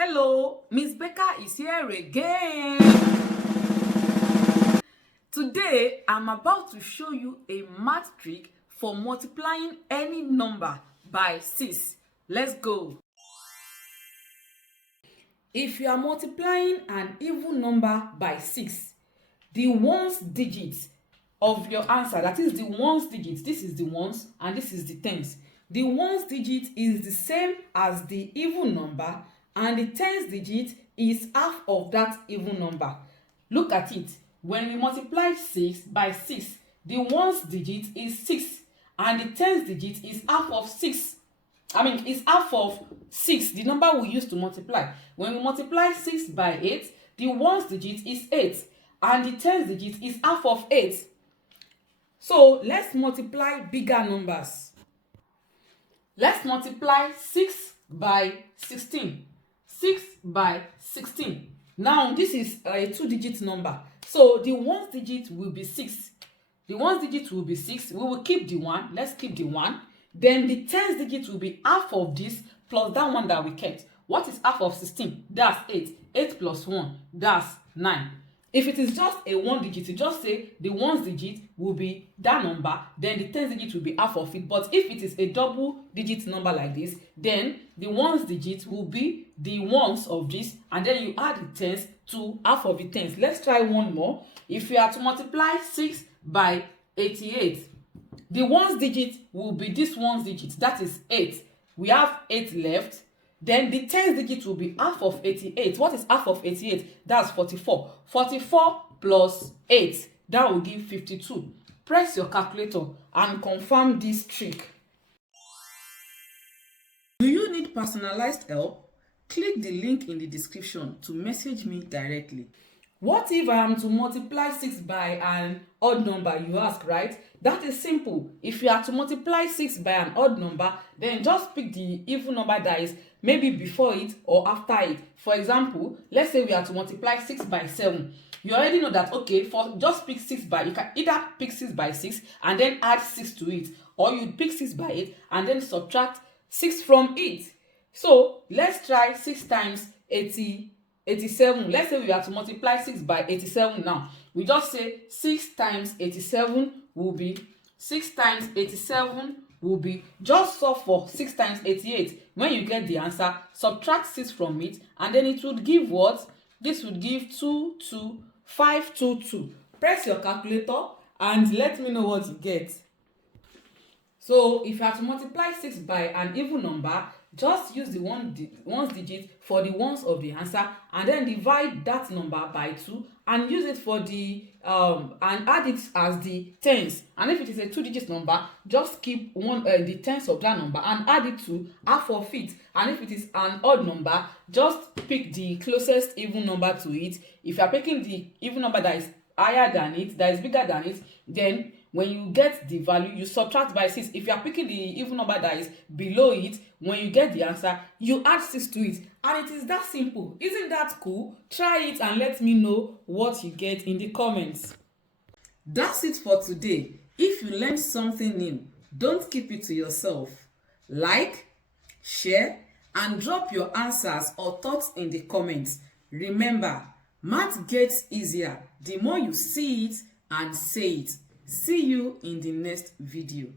Hello, Miss Becca is here again. Today, I'm about to show you a math trick for multiplying any number by 6. Let's go. If you are multiplying an even number by 6, the ones digits of your answer, that is the ones digits, this is the ones and this is the tens. The ones digit is the same as the even number and the tens digit is half of that even number. Look at it. When we multiply 6 by 6, the ones digit is 6 and the tens digit is half of 6. It's half of 6, the number we use to multiply. When we multiply 6 by 8, the ones digit is 8 and the tens digit is half of 8. So let's multiply bigger numbers. Let's multiply 6 by 16. 6 by 16. Now this is a 2-digit number. So the ones digit will be 6. The ones digit will be 6. We will keep the 1. Let's keep the 1. Then the tens digit will be half of this plus that one that we kept. What is half of 16? That's 8. 8 plus 1, that's 9. If it is just a 1 digit, you just say the ones digit will be that number, then the tens digit will be half of it. But if it is a double digit number like this, then the ones digit will be the ones of this, and then you add the tens to half of the tens. Let's try one more. If you are to multiply 6 by 88, the ones digit will be this ones digit, that is 8. We have 8 left. Then the tens digit will be half of 88. What is half of 88? That's 44. 44 plus 8, that will give 52. Press your calculator and confirm this trick. Do you need personalized help? Click the link in the description to message me directly. What if I am to multiply 6 by an odd number, you ask, right? That is simple. If you are to multiply 6 by an odd number, then just pick the even number that is maybe before it or after it. For example, let's say we are to multiply 6 by 7. You already know that, okay, for just pick 6 by, you can either pick 6 by 6 and then add 6 to it, or you pick 6 by 8 and then subtract 6 from it. So let's try 6 times 87. Let's say we are to multiply 6 by 87 now. We just say 6 times 87 will be, 6 times 87 will be, just solve for 6 times 88. When you get the answer, subtract 6 from it, and then it would give what? This would give 522. Press your calculator and let me know what you get. So if you have to multiply 6 by an even number, just use the ones digit for the ones of the answer and then divide that number by 2 and use it for the and add it as the tens. And if it is a 2-digit number, just keep the tens of that number and add it to half of it. And if it is an odd number, just pick the closest even number to it. If you are picking the even number that is higher than it, that is bigger than it, then when you get the value, you subtract by 6. If you are picking the even number that is below it, when you get the answer, you add 6 to it. And it is that simple. Isn't that cool? Try it and let me know what you get in the comments. That's it for today. If you learned something new, don't keep it to yourself. Like, share, and drop your answers or thoughts in the comments. Remember, math gets easier the more you see it and say it. See you in the next video.